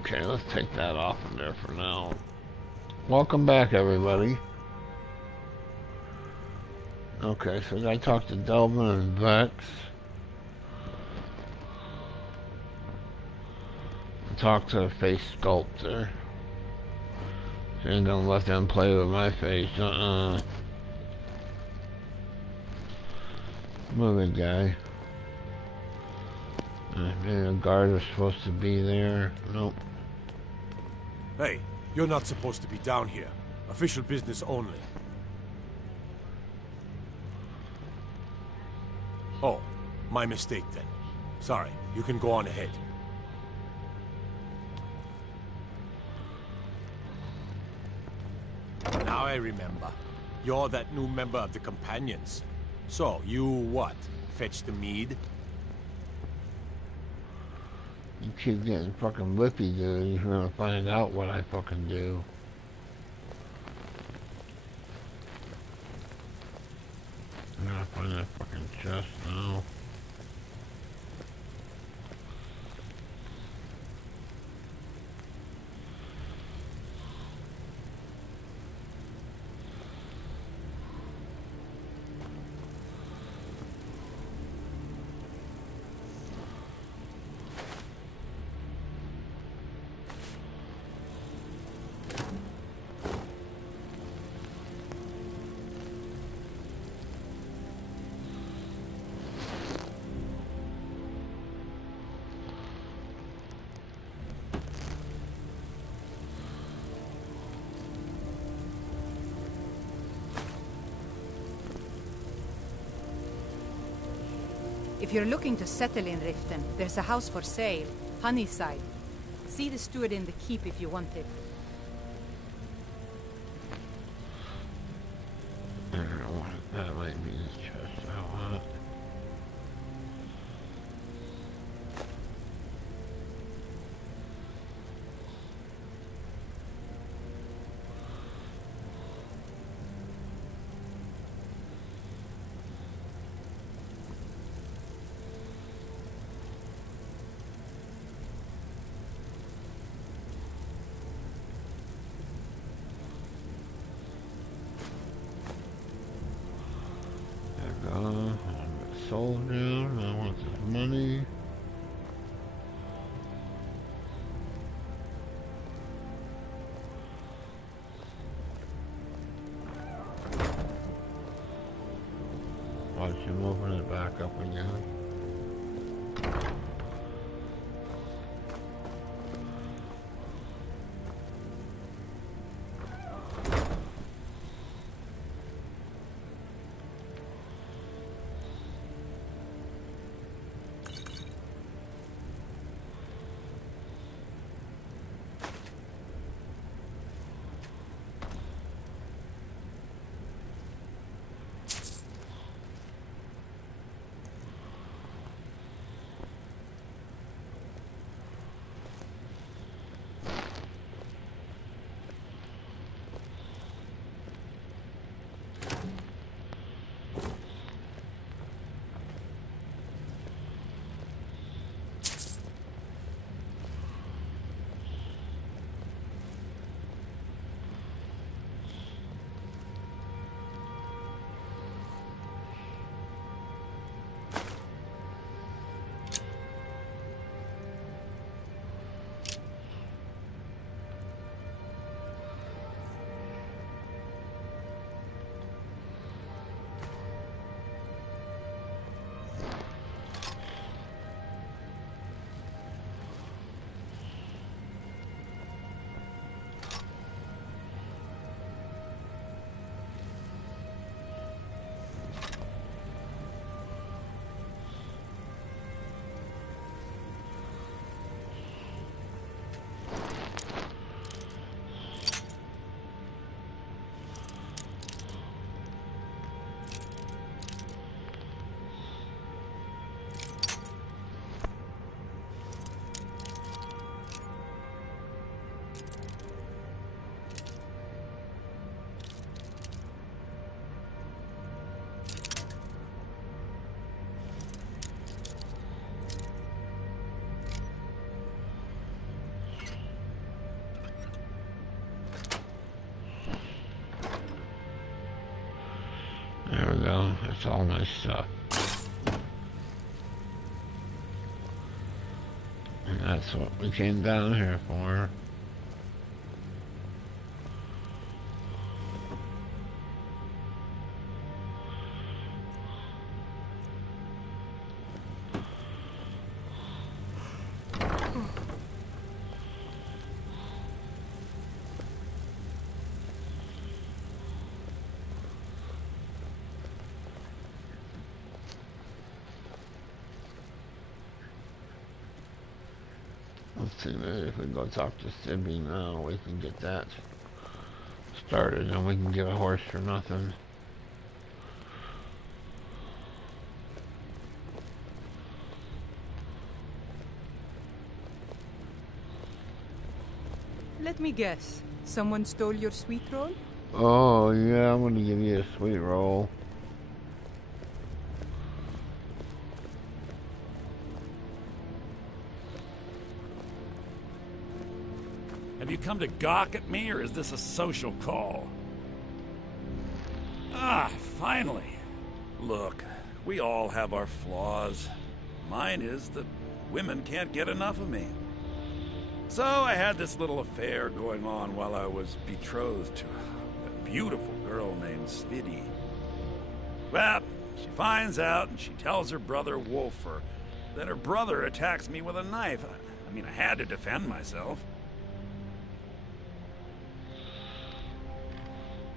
Okay, let's take that off of there for now. Welcome back, everybody. Okay, so I talked to Delvin and Vex. Talk to the face sculptor. She ain't gonna let them play with my face. Move it, guy. Maybe a guard was supposed to be there. Nope. Hey, you're not supposed to be down here. Official business only. Oh, my mistake then. Sorry, you can go on ahead. Now I remember. You're that new member of the Companions. So, you what? Fetch the mead? You keep getting fucking whippy, dude. You're gonna find out what I fucking do. I'm gonna find that fucking chest now. If you're looking to settle in Riften, there's a house for sale, Honeyside. See the steward in the keep if you want it. I don't know what that might be the chest I want. Sold down. I want this money. Watch him open it back up again. That's all my stuff. And that's what we came down here for. Let's see, maybe if we go talk to Sibby now, we can get that started and we can get a horse for nothing. Let me guess. Someone stole your sweet roll? Oh, yeah, I'm gonna give you a sweet roll. Have you come to gawk at me, or is this a social call? Ah, finally. Look, we all have our flaws. Mine is that women can't get enough of me. So I had this little affair going on while I was betrothed to a beautiful girl named Svidi. Well, she finds out and she tells her brother Wolfer that her brother attacks me with a knife. I mean, I had to defend myself.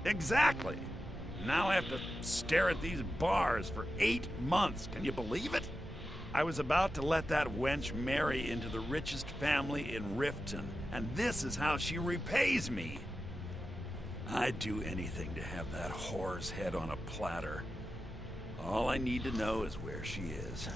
Exactly. Now I have to stare at these bars for 8 months. Can you believe it? I was about to let that wench marry into the richest family in Riften, and this is how she repays me. I'd do anything to have that whore's head on a platter. All I need to know is where she is.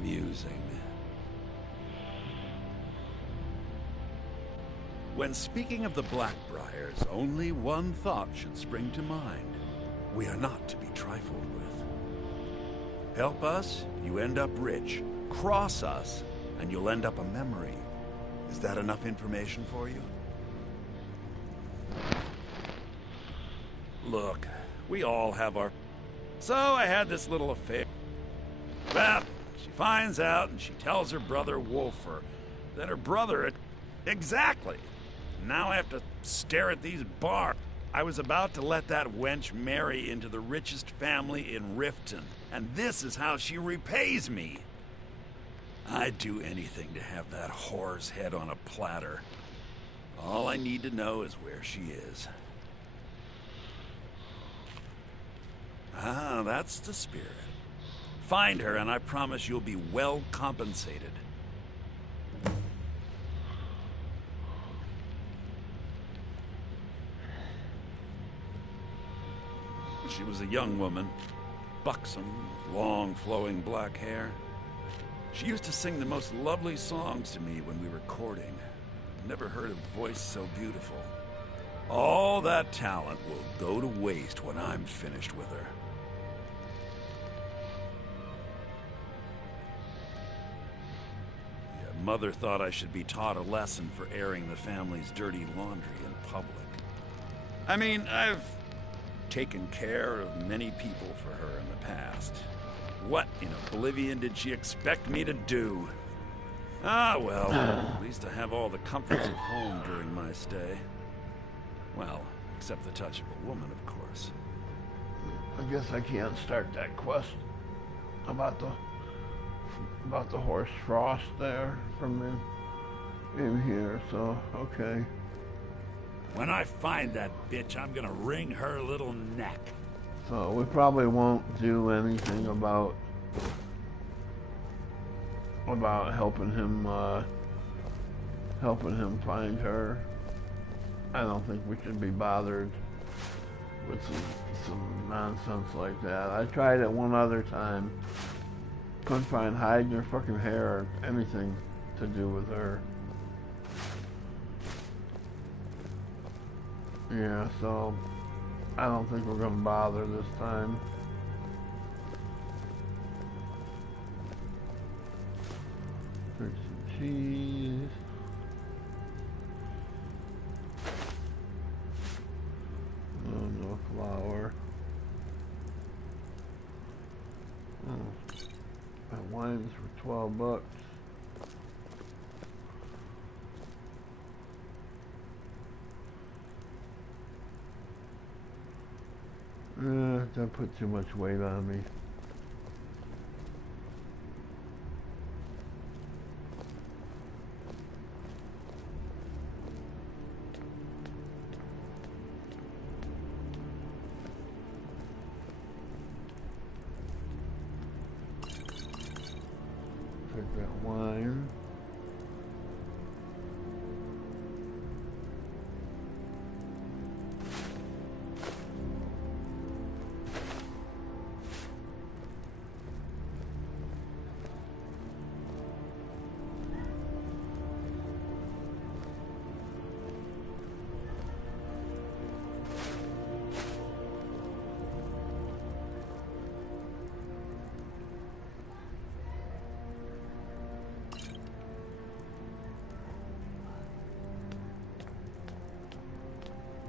Amusing. When speaking of the Blackbriars, only one thought should spring to mind. We are not to be trifled with. Help us, you end up rich. Cross us, and you'll end up a memory. Is that enough information for you? Look, we all have our... So I had this little affair. Well, she finds out and she tells her brother Wolfer that her brother... Exactly. Now I have to stare at these bars. I was about to let that wench marry into the richest family in Riften, and this is how she repays me. I'd do anything to have that whore's head on a platter. All I need to know is where she is. Ah, that's the spirit. Find her, and I promise you'll be well compensated. She was a young woman, buxom, with long, flowing black hair. She used to sing the most lovely songs to me when we were courting. Never heard a voice so beautiful. All that talent will go to waste when I'm finished with her. Yeah, Mother thought I should be taught a lesson for airing the family's dirty laundry in public. I mean, I've taken care of many people for her in the past. What in oblivion did she expect me to do? Ah, well, at least I have all the comforts of home during my stay. Well, except the touch of a woman, of course. I guess I can't start that quest about the horse Frost there from in here, so okay. When I find that bitch, I'm gonna wring her little neck. So we probably won't do anything about helping him find her. I don't think we should be bothered with some nonsense like that. I tried it one other time. Couldn't find hide or fucking hair or anything to do with her. Yeah, so I don't think we're gonna bother this time. Here's some cheese. No flour. Oh, that wine's for 12 bucks. Don't put too much weight on me. Take that wine.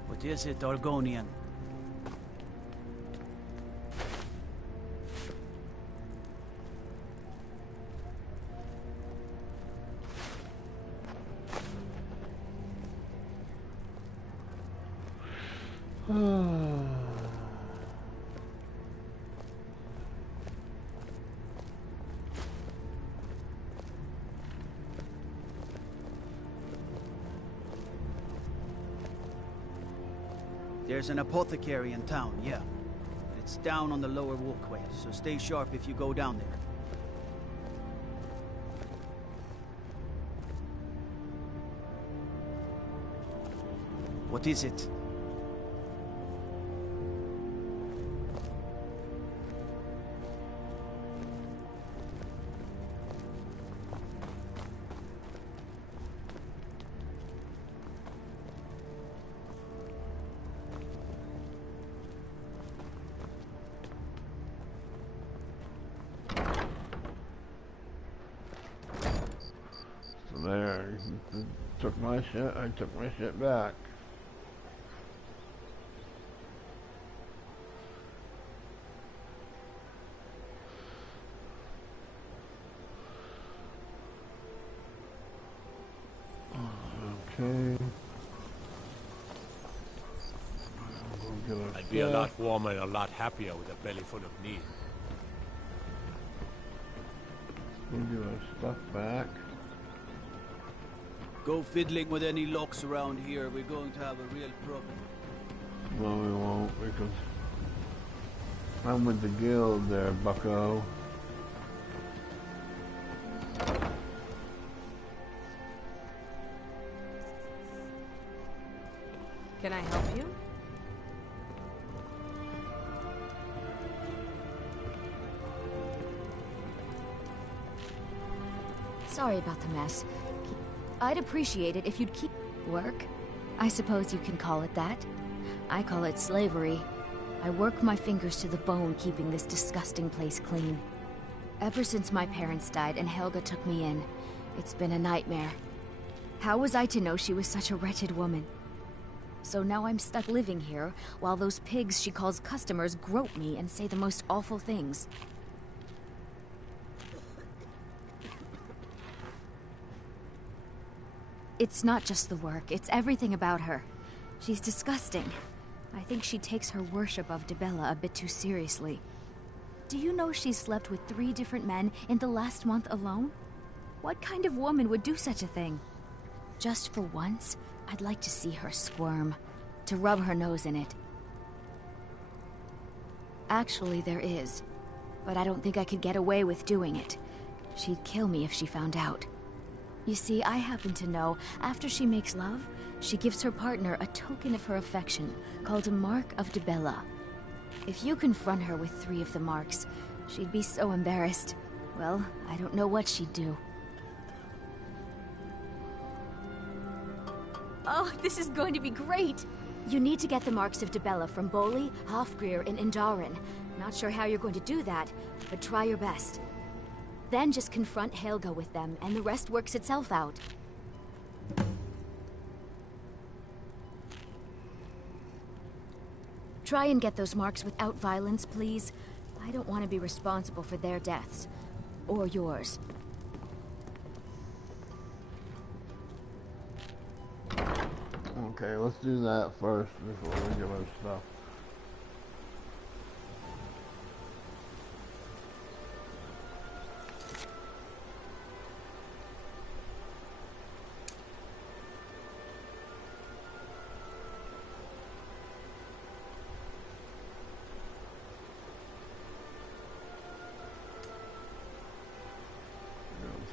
What is it, Argonian? There's an apothecary in town, yeah. It's down on the lower walkway, so stay sharp if you go down there. What is it? There, took my shit. I took my shit back. Okay. I'd be a lot warmer and a lot happier with a belly full of meat. We'll get our stuff back. Go fiddling with any locks around here, we're going to have a real problem. No, we won't, because I'm with the guild there, bucko. Can I help you? Sorry about the mess. I'd appreciate it if you'd keep work. I suppose you can call it that. I call it slavery. I work my fingers to the bone keeping this disgusting place clean. Ever since my parents died and Helga took me in, it's been a nightmare. How was I to know she was such a wretched woman? So now I'm stuck living here, while those pigs she calls customers grope me and say the most awful things. It's not just the work, it's everything about her. She's disgusting. I think she takes her worship of Dibella a bit too seriously. Do you know she's slept with 3 different men in the last month alone? What kind of woman would do such a thing? Just for once, I'd like to see her squirm, to rub her nose in it. Actually, there is, but I don't think I could get away with doing it. She'd kill me if she found out. You see, I happen to know, after she makes love, she gives her partner a token of her affection, called a Mark of Dibella. If you confront her with 3 of the marks, she'd be so embarrassed. Well, I don't know what she'd do. Oh, this is going to be great! You need to get the marks of Dibella from Boli, Hofgrir, and Indaren. Not sure how you're going to do that, but try your best. Then just confront Helga with them, and the rest works itself out. Try and get those marks without violence, please. I don't want to be responsible for their deaths. Or yours. Okay, let's do that first before we give our stuff.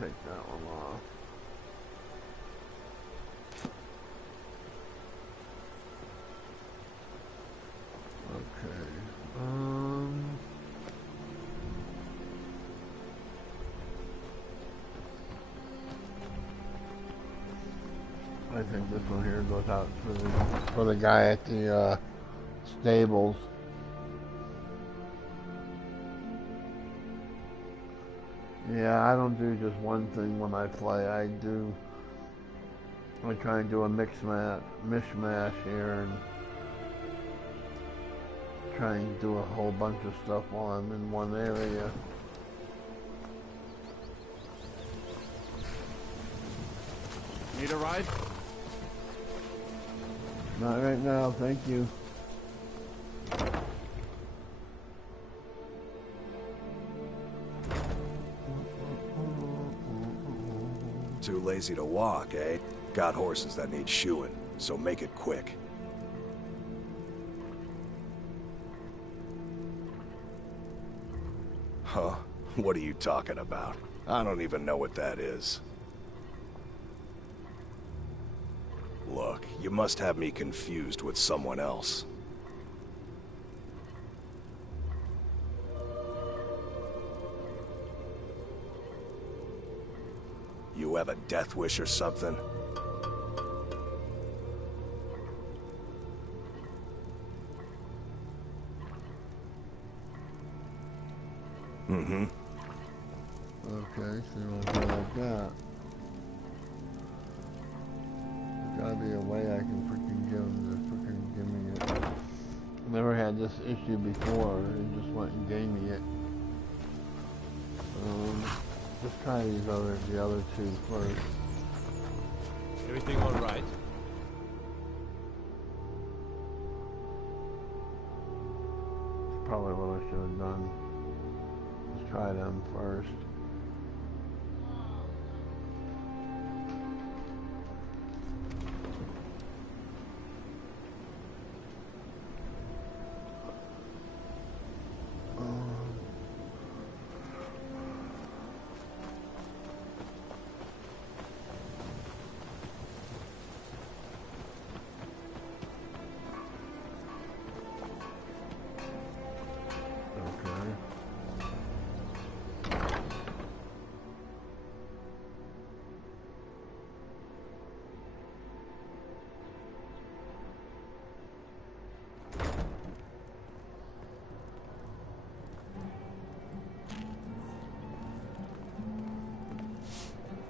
Take that one off. Okay. I think this one here goes out for the guy at the stables. Yeah, I don't do just one thing when I play. I try and do a mishmash here and try and do a whole bunch of stuff while I'm in one area. Need a ride? Not right now, thank you. Too lazy to walk, eh? Got horses that need shoeing, so make it quick. Huh? What are you talking about? I don't even know what that is. Look, you must have me confused with someone else. You have a death wish or something? Mm-hmm. Okay, so you want to do like that. There's gotta be a way I can freaking give me it. Never had this issue before. It just went and gave me it. Let's try the other two first. Everything all right? That's probably what I should have done. Let's try them first.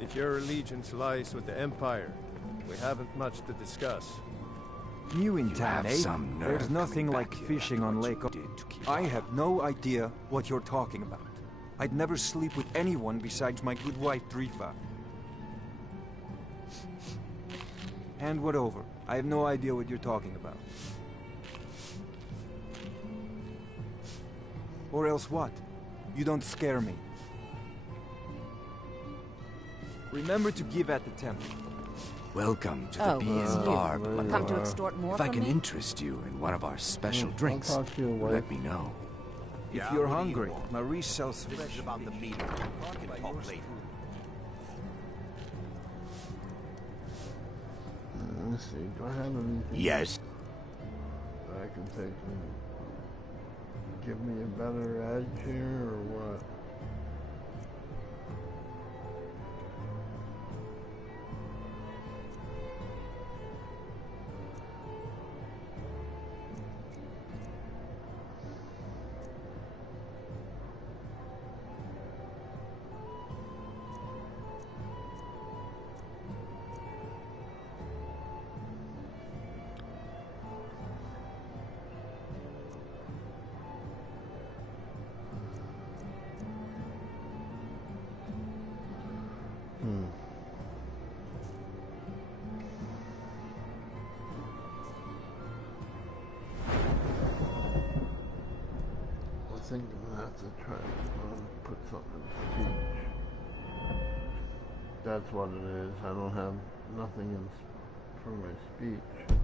If your allegiance lies with the Empire, we haven't much to discuss. New in town, eh? some nerve There's nothing coming like back here fishing after on what Lake. you did to keep I on. have no idea what you're talking about. I'd never sleep with anyone besides my good wife, Drifa. Hand what over? I have no idea what you're talking about. Or else what? You don't scare me. Remember to give at the temple. Welcome to the Oh, Bee it's and you. Barb. Come to extort more If I from can me? interest you in one of our special I'll drinks, talk to you you later. let me know. If you're hungry, Marie sells This fresh is about the fish. meter. We can talk later. Let's see, do I have anything Yes. that I can take and give me a better edge here, or what? think I'm gonna have to try to put something in speech. That's what it is. I don't have nothing in for my speech.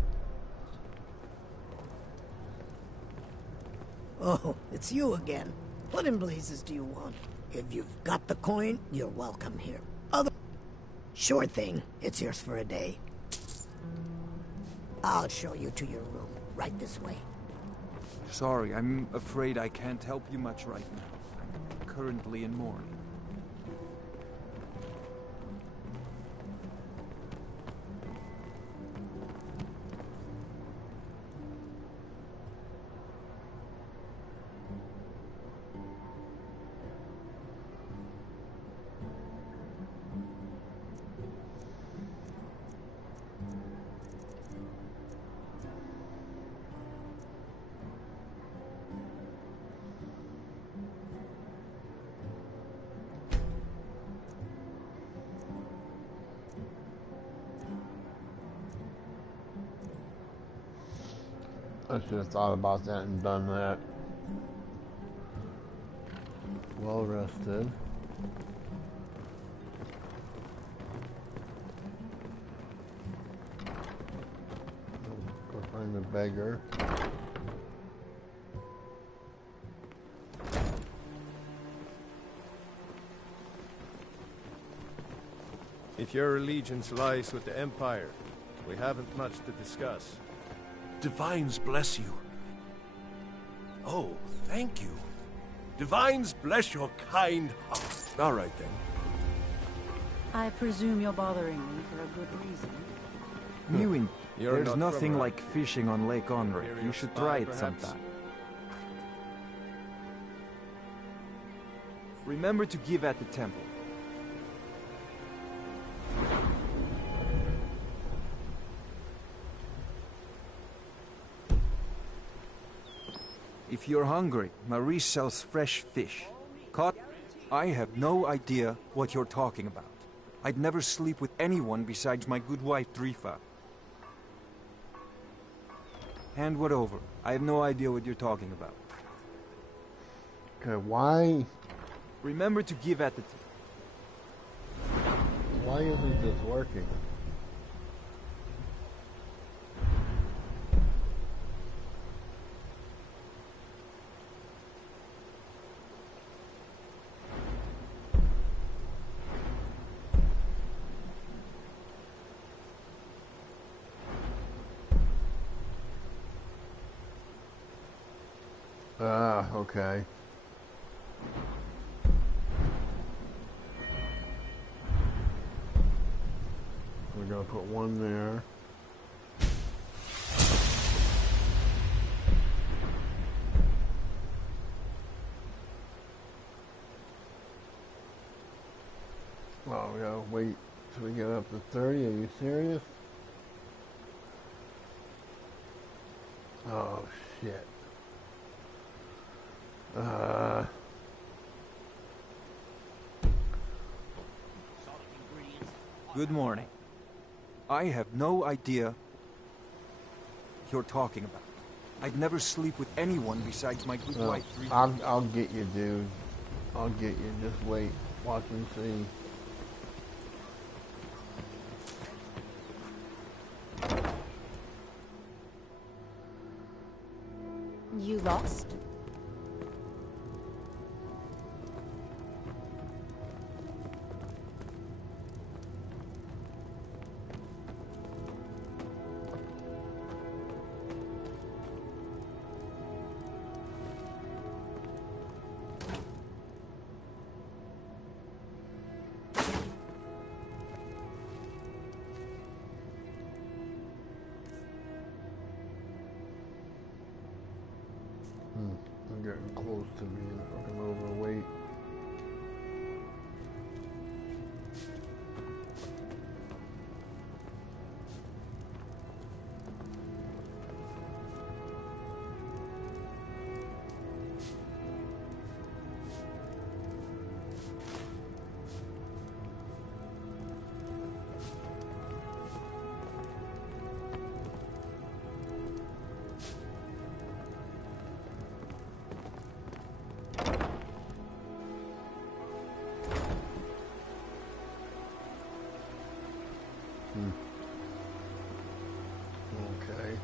Oh, it's you again. What in blazes do you want? If you've got the coin, you're welcome here. Sure thing. It's yours for a day. I'll show you to your room. Right this way. Sorry, I'm afraid I can't help you much right now. I'm currently in mourning. I should have thought about that and done that. Well rested. Go find the beggar. If your allegiance lies with the Empire, we haven't much to discuss. Divines bless you. Oh, thank you. Divines bless your kind heart. All right, then. I presume you're bothering me for a good reason. Mewing, You're there's not nothing from like fishing on Lake Onric. Imperial You should spy, try it perhaps? sometime. Remember to give at the temple. If you're hungry, Marie sells fresh fish. Caught? I have no idea what you're talking about. I'd never sleep with anyone besides my good wife, Drifa. Hand what over. I have no idea what you're talking about. Okay, why Remember to give at the isn't this working? Okay. We're gonna put one there. Oh, we gotta wait till we get up to 30. Are you serious? Oh, shit. Good morning. I have no idea what you're talking about. I'd never sleep with anyone besides my good wife. I'll get you, dude. I'll get you. Just wait. Watch and see. You lost? I'm getting close to being fucking overweight. Okay.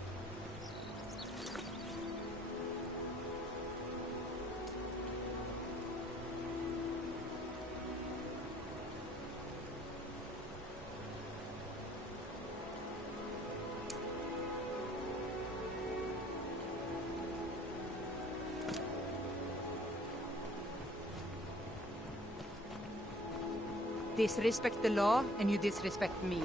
Disrespect the law, and you disrespect me.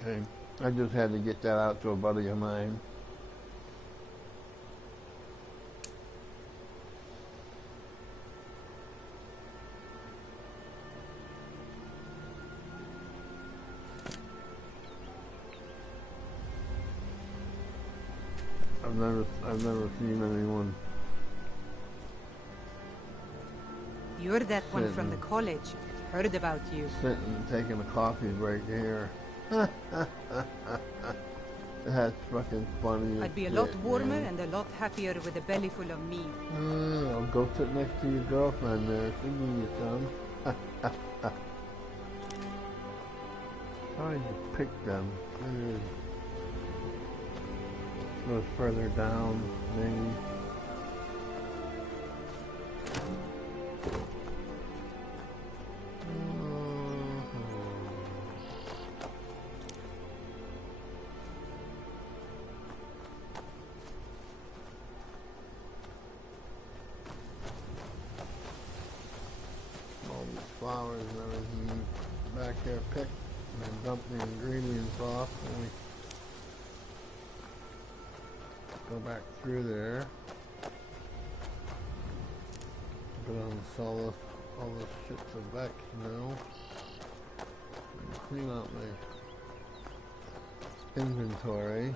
Okay. I just had to get that out to a buddy of mine. I've never seen anyone. You're that one from the college. Heard about you. Sitting, taking a coffee break here. That's fucking funny. I'd be a lot warmer and a lot happier with a belly full of meat. I'll go sit next to your girlfriend there. She give you some. How did you pick them? Goes further down, maybe. All these flowers and everything back there picked and then dump the ingredients off and we go back through there. Go down and sell all this shit to Beck, you know. And clean out my inventory.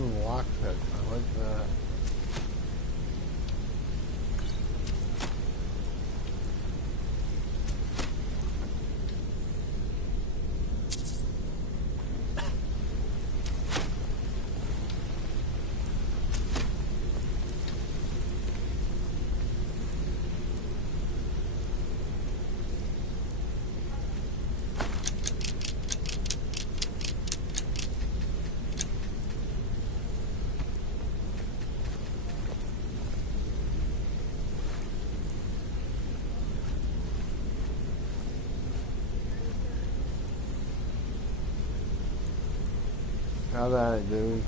Wooden lockpick. I like that. How about it, dude?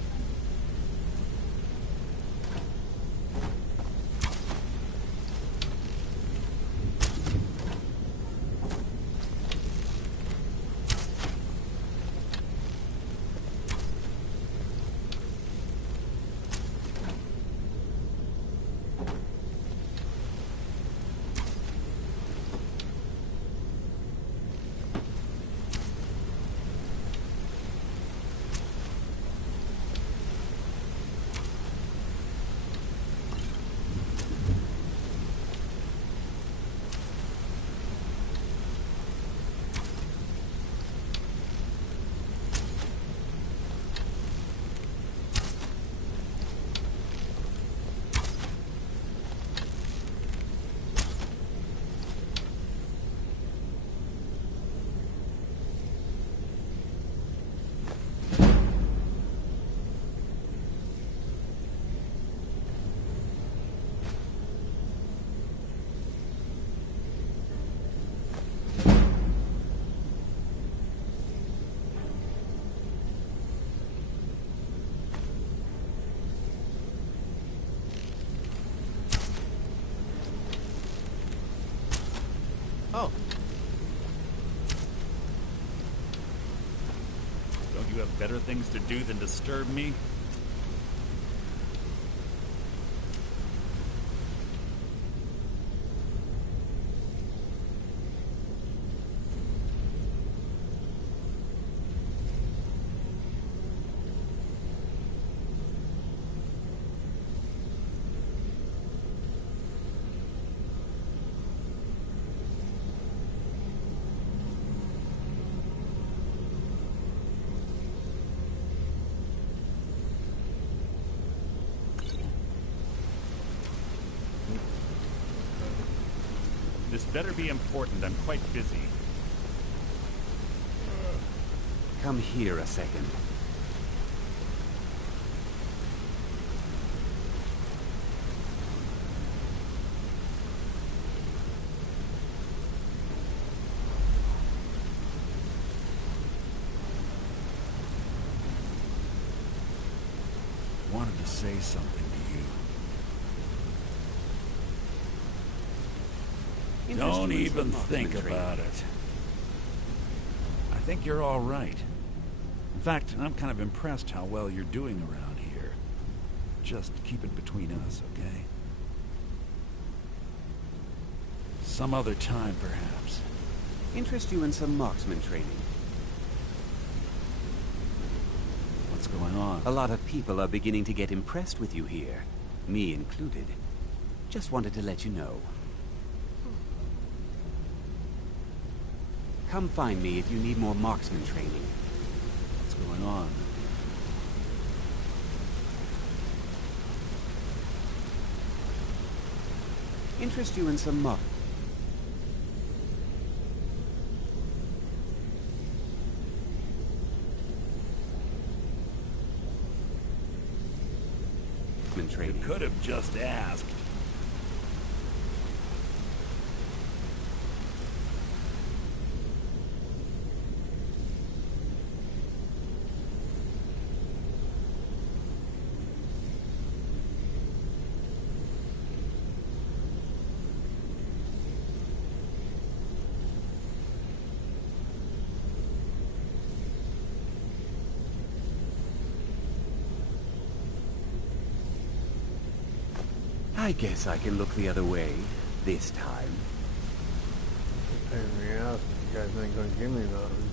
Oh. Don't you have better things to do than disturb me? This better be important. I'm quite busy. Come here a second. Wanted to say something to you. Don't even think about it. I think you're all right. In fact, I'm kind of impressed how well you're doing around here. Just keep it between us, okay? Some other time, perhaps. Interest you in some marksman training? What's going on? A lot of people are beginning to get impressed with you here. Me included. Just wanted to let you know. Come find me if you need more marksman training. What's going on? Interest you in some marksman training. You could have just asked. I guess I can look the other way this time. Pain in the ass if you guys ain't gonna give me nothing.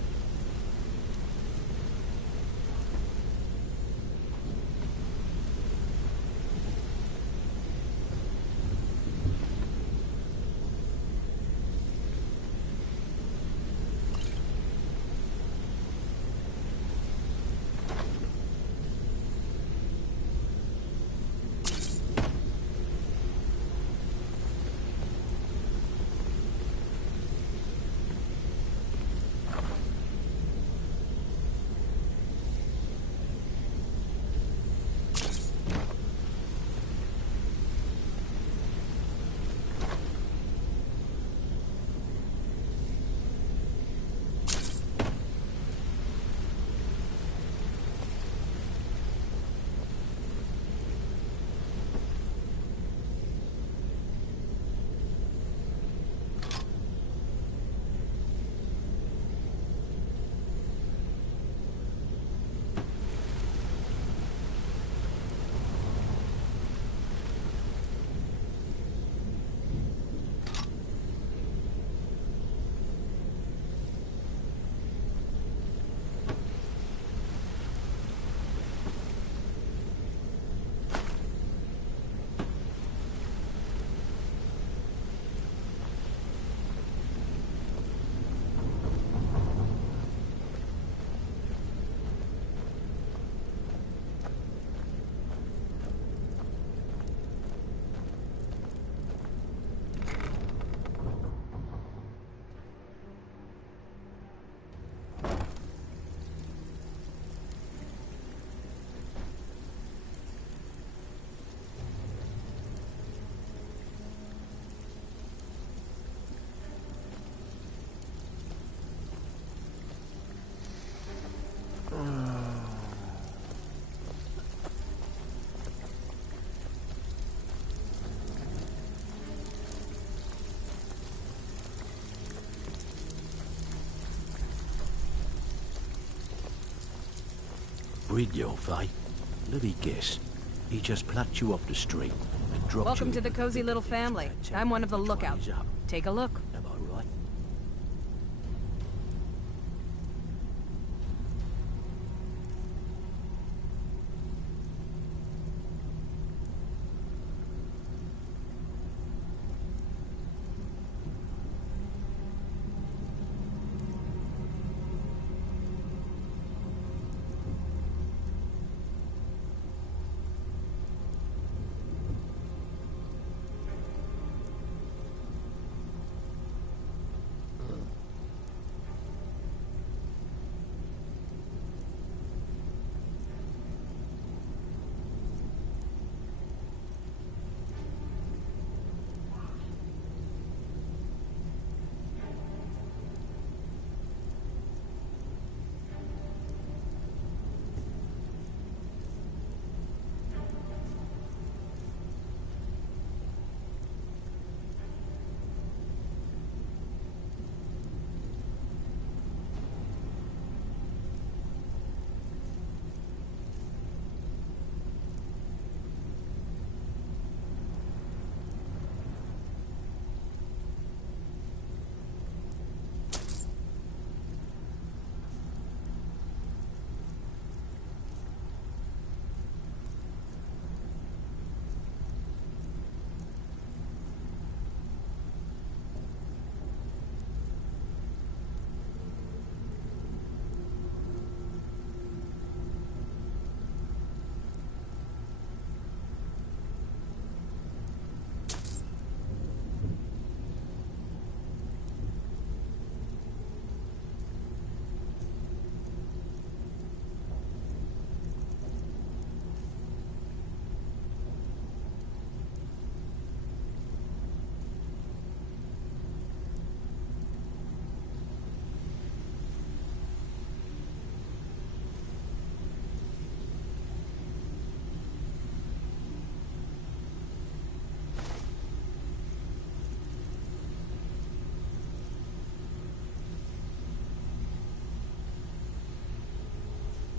P12, eh? Let me guess. He just plucked you off the street and dropped Welcome you to the cozy little family. I'm one of the lookouts. Take a look. Am I right?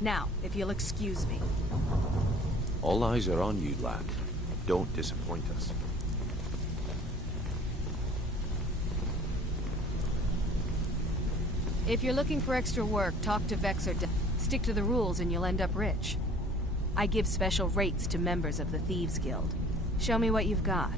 Now, if you'll excuse me. All eyes are on you, lad. Don't disappoint us. If you're looking for extra work, talk to Vex or stick to the rules and you'll end up rich. I give special rates to members of the Thieves Guild. Show me what you've got.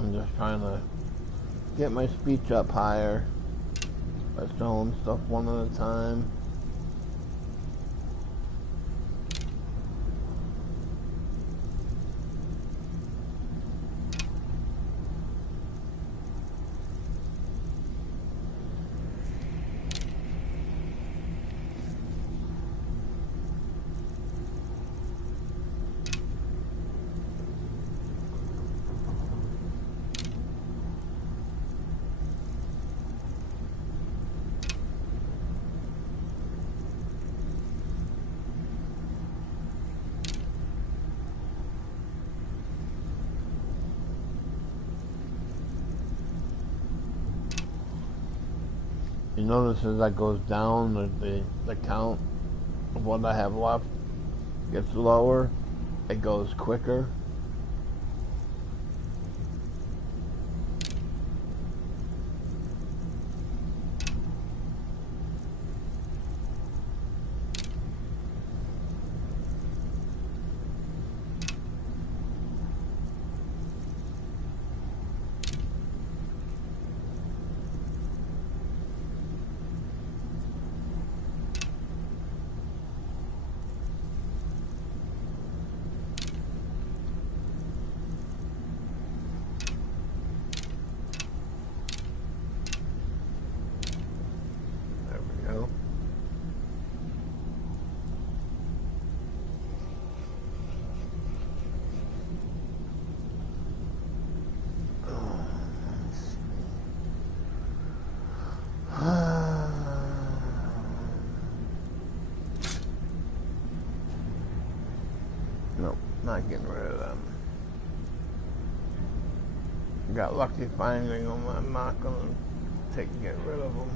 I'm just trying to get my speech up higher by showing stuff one at a time. You notice as that goes down, the count of what I have left gets lower, it goes quicker. not getting rid of them. Got lucky finding them. I'm not gonna get rid of them.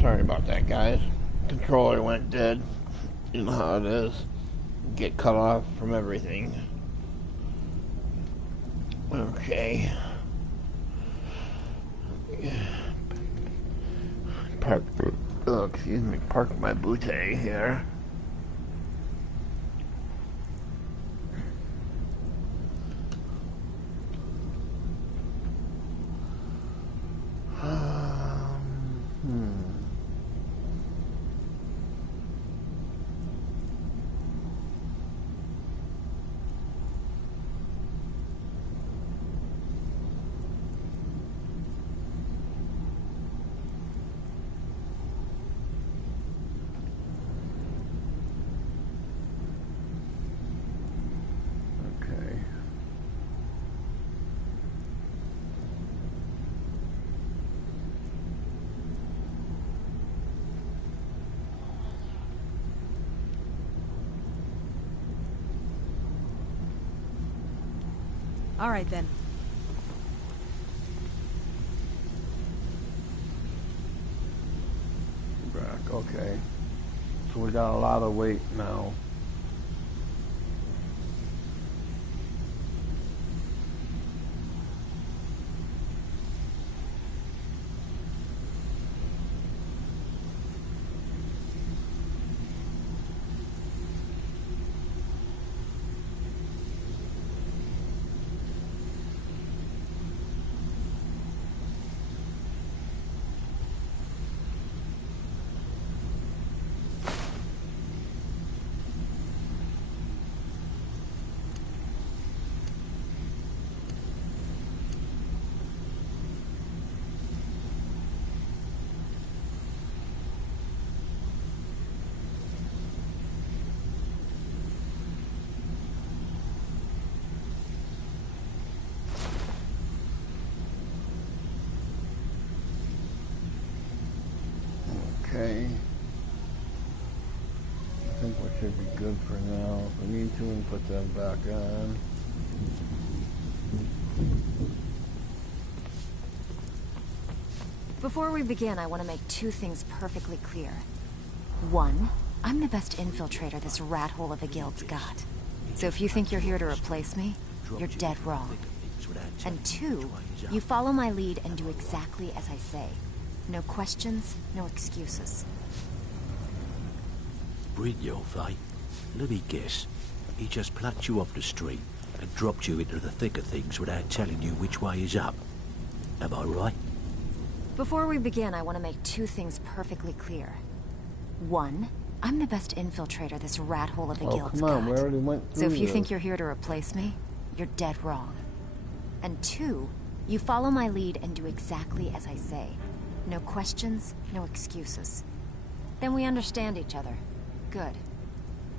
Sorry about that, guys. Controller went dead. You know how it is. Get cut off from everything. Okay. Park my bootay here. All right, then. Back, okay. So we got a lot of weight now. Okay. I think we should be good for now. If we need to, we can put them back on. Before we begin, I want to make two things perfectly clear. One, I'm the best infiltrator this rat hole of a guild's got. So if you think you're here to replace me, you're dead wrong. And two, you follow my lead and do exactly as I say. No questions, no excuses. P12, eh? Let me guess. He just plucked you off the street and dropped you into the thick of things without telling you which way is up. Am I right? Before we begin, I want to make two things perfectly clear. One, I'm the best infiltrator this rat hole of a Oh, guild's come on, got. we already went So through if you this. think you're here to replace me, you're dead wrong. And 2, you follow my lead and do exactly as I say. No questions, no excuses. Then we understand each other. Good.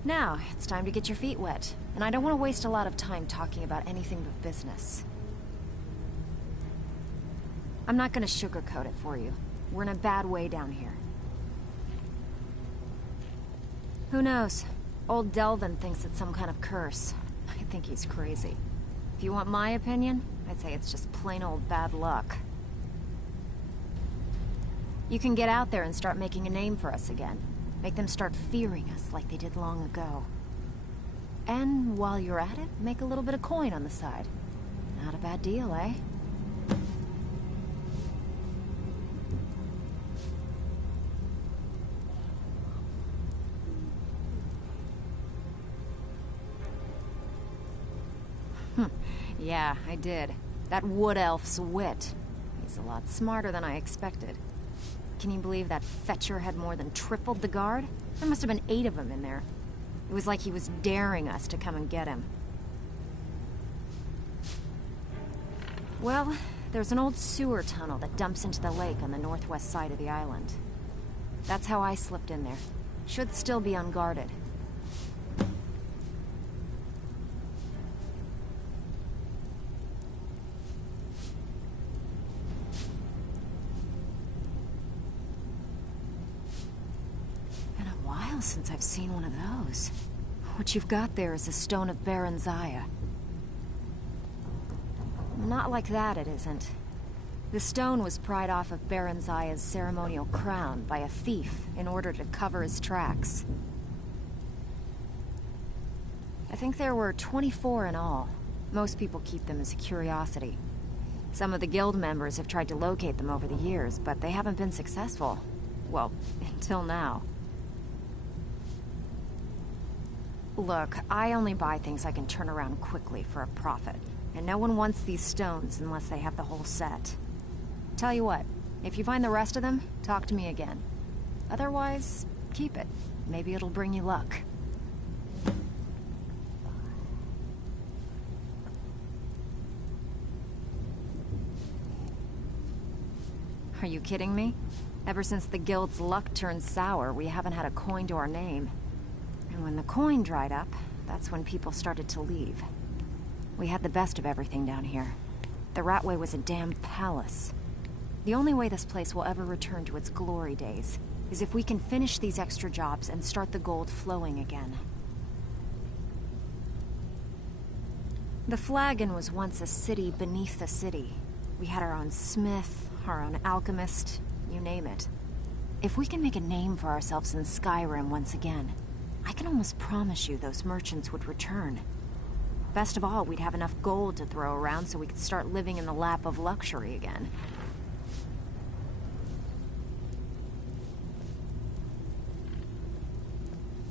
Now, it's time to get your feet wet. And I don't want to waste a lot of time talking about anything but business. I'm not gonna sugarcoat it for you. We're in a bad way down here. Who knows? Old Delvin thinks it's some kind of curse. I think he's crazy. If you want my opinion, I'd say it's just plain old bad luck. You can get out there and start making a name for us again. Make them start fearing us like they did long ago. And while you're at it, make a little bit of coin on the side. Not a bad deal, eh? Yeah, I did. That wood elf's wit. He's a lot smarter than I expected. Can you believe that fetcher had more than tripled the guard? There must have been 8 of them in there. It was like he was daring us to come and get him. Well, there's an old sewer tunnel that dumps into the lake on the northwest side of the island. That's how I slipped in there. Should still be unguarded. Since I've seen one of those. What you've got there is a stone of Baron Zaya. Not like that, it isn't. The stone was pried off of Baron Zaya's ceremonial crown by a thief in order to cover his tracks. I think there were 24 in all. Most people keep them as a curiosity. Some of the guild members have tried to locate them over the years, but they haven't been successful. Well, until now. Look, I only buy things I can turn around quickly for a profit. And no one wants these stones unless they have the whole set. Tell you what, if you find the rest of them, talk to me again. Otherwise, keep it. Maybe it'll bring you luck. Are you kidding me? Ever since the guild's luck turned sour, we haven't had a coin to our name. And when the coin dried up, that's when people started to leave. We had the best of everything down here. The Ratway was a damn palace. The only way this place will ever return to its glory days is if we can finish these extra jobs and start the gold flowing again. The Flagon was once a city beneath the city. We had our own smith, our own alchemist, you name it. If we can make a name for ourselves in Skyrim once again, I can almost promise you those merchants would return. Best of all, we'd have enough gold to throw around so we could start living in the lap of luxury again.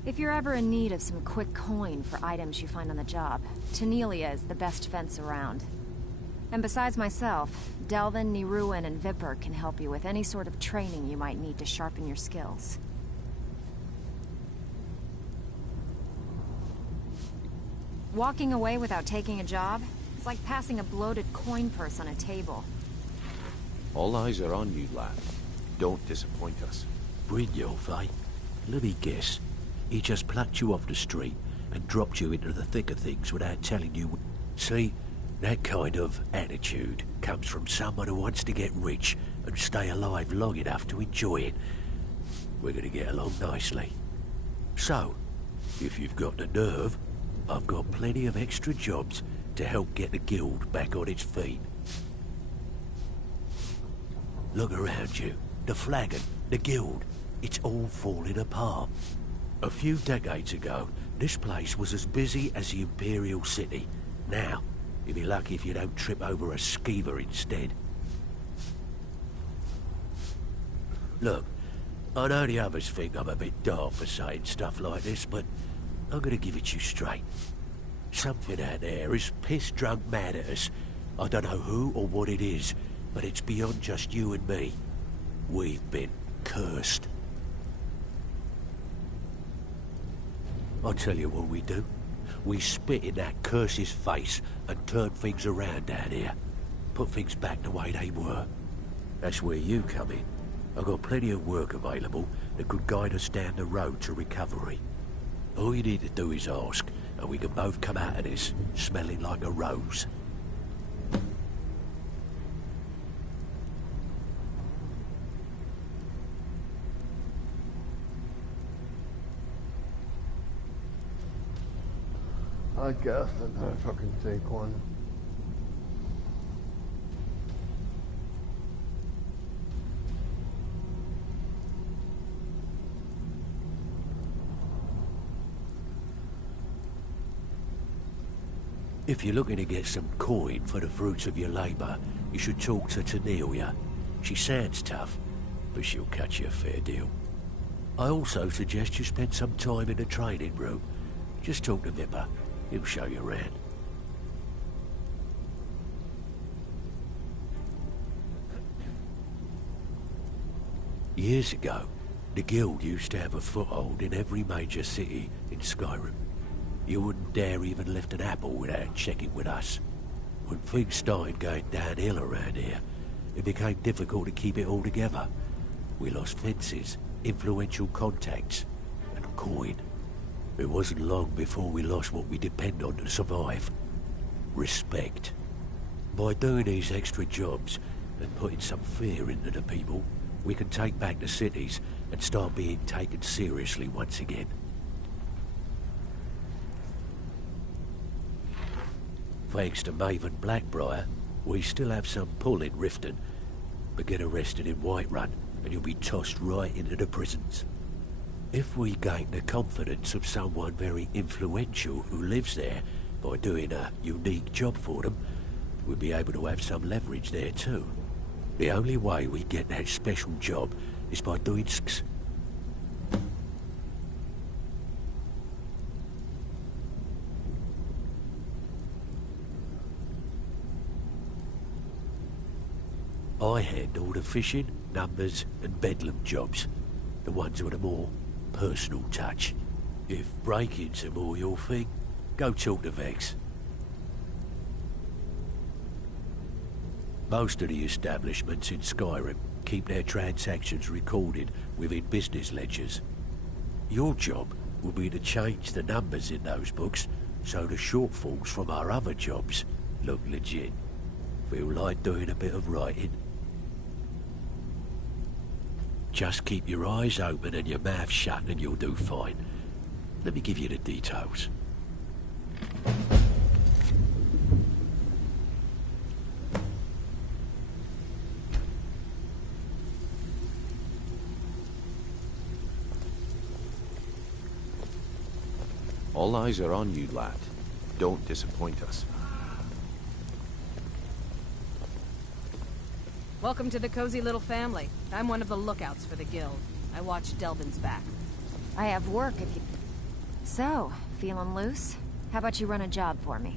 If you're ever in need of some quick coin for items you find on the job, Tanelia is the best fence around. And besides myself, Delvin, Niruin, and Vipper can help you with any sort of training you might need to sharpen your skills. Walking away without taking a job is like passing a bloated coin purse on a table. All eyes are on you, lad. Don't disappoint us. Brynjolf, eh? Let me guess. He just plucked you off the street and dropped you into the thick of things without telling you. See, that kind of attitude comes from someone who wants to get rich and stay alive long enough to enjoy it. We're gonna get along nicely. So, if you've got the nerve, I've got plenty of extra jobs to help get the guild back on its feet. Look around you. The Flagon, the guild, it's all falling apart. A few decades ago, this place was as busy as the Imperial City. Now, you'll be lucky if you don't trip over a skeever instead. Look, I know the others think I'm a bit daft for saying stuff like this, but I'm gonna give it to you straight. Something out there is piss-drunk mad at us. I don't know who or what it is, but it's beyond just you and me. We've been cursed. I'll tell you what we do. We spit in that curse's face and turn things around down here. Put things back the way they were. That's where you come in. I've got plenty of work available that could guide us down the road to recovery. All you need to do is ask, and we can both come out of this smelling like a rose. I guess that's I'll fucking take one. If you're looking to get some coin for the fruits of your labour, you should talk to Tanelia. She sounds tough, but she'll cut you a fair deal. I also suggest you spend some time in the training room. Just talk to Vipper. He'll show you around. Years ago, the guild used to have a foothold in every major city in Skyrim. You wouldn't dare even lift an apple without checking with us. When things started going downhill around here, it became difficult to keep it all together. We lost fences, influential contacts, and coin. It wasn't long before we lost what we depend on to survive. Respect. By doing these extra jobs and putting some fear into the people, we can take back the cities and start being taken seriously once again. Thanks to Maven Blackbriar, we still have some pull in Riften, but get arrested in Whiterun and you'll be tossed right into the prisons. If we gain the confidence of someone very influential who lives there by doing a unique job for them, we'll be able to have some leverage there too. The only way we get that special job is by doing I handle the fishing, numbers and bedlam jobs, the ones with a more personal touch. If break-ins are more your thing, go talk to Vex. Most of the establishments in Skyrim keep their transactions recorded within business ledgers. Your job will be to change the numbers in those books so the shortfalls from our other jobs look legit. Feel like doing a bit of writing? Just keep your eyes open and your mouth shut and you'll do fine. Let me give you the details. All eyes are on you, lad. Don't disappoint us. Welcome to the cozy little family. I'm one of the lookouts for the guild. I watch Delvin's back. I have work if you... So, feeling loose? How about you run a job for me?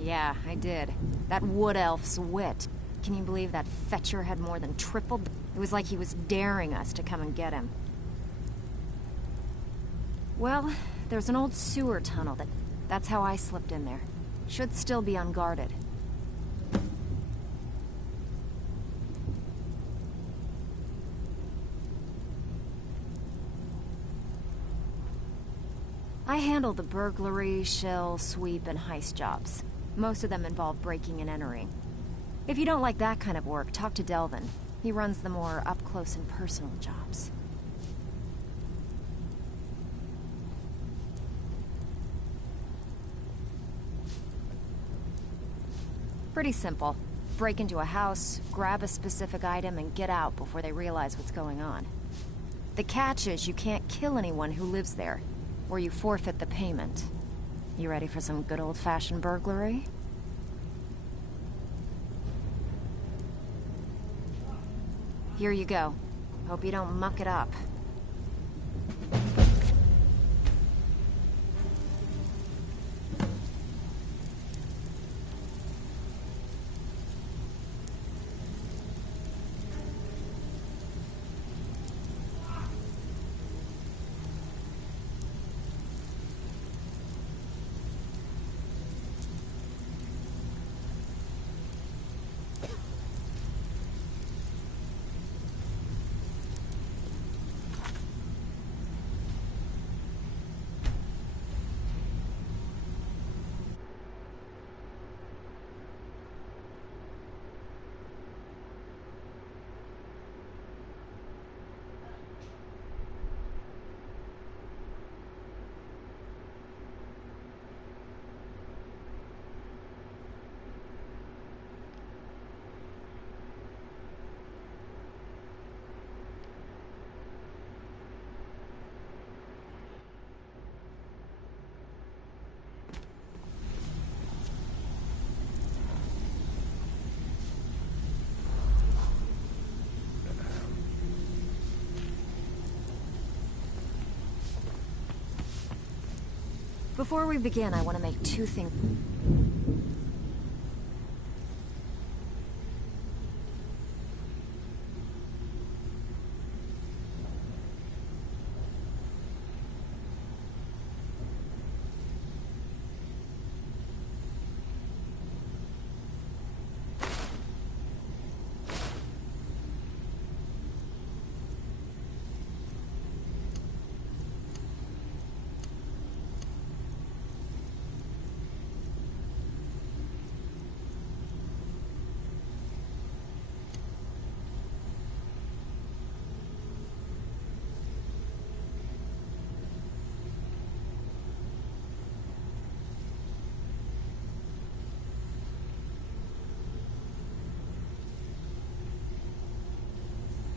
Yeah, I did. That wood elf's wit. Can you believe that fetcher had more than tripled? It was like he was daring us to come and get him. Well, there's an old sewer tunnel that's how I slipped in there. Should still be unguarded. I handle the burglary, shell, sweep, and heist jobs. Most of them involve breaking and entering. If you don't like that kind of work, talk to Delvin. He runs the more up-close and personal jobs. Pretty simple. Break into a house, grab a specific item, and get out before they realize what's going on. The catch is you can't kill anyone who lives there, or you forfeit the payment. You ready for some good old-fashioned burglary? Here you go. Hope you don't muck it up. Before we begin, I want to make two things.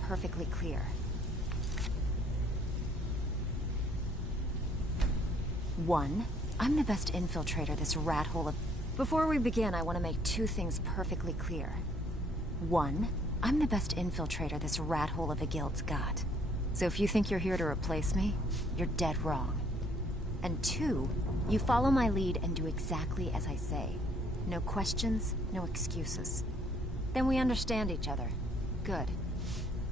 Perfectly clear. One, I'm the best infiltrator this rat hole of... Before we begin, I want to make two things perfectly clear. One, I'm the best infiltrator this rat hole of a guild's got. So if you think you're here to replace me, you're dead wrong. And two, you follow my lead and do exactly as I say. No questions, no excuses. Then we understand each other. Good.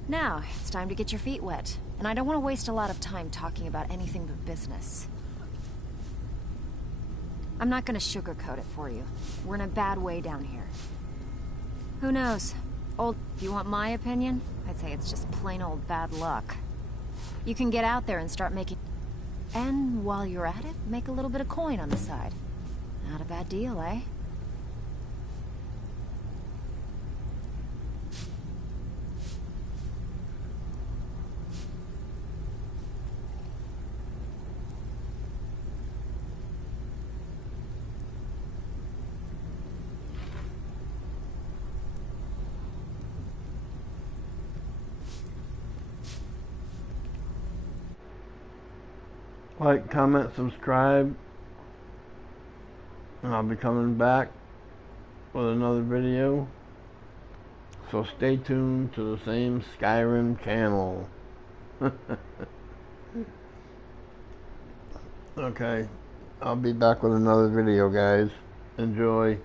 Now, it's time to get your feet wet. And I don't want to waste a lot of time talking about anything but business. I'm not gonna sugarcoat it for you. We're in a bad way down here. Who knows? If you want my opinion, I'd say it's just plain old bad luck. You can get out there and start making... And while you're at it, make a little bit of coin on the side. Not a bad deal, eh? Like, comment, subscribe, and I'll be coming back with another video. So stay tuned to the same Skyrim channel. Okay, I'll be back with another video, guys. Enjoy.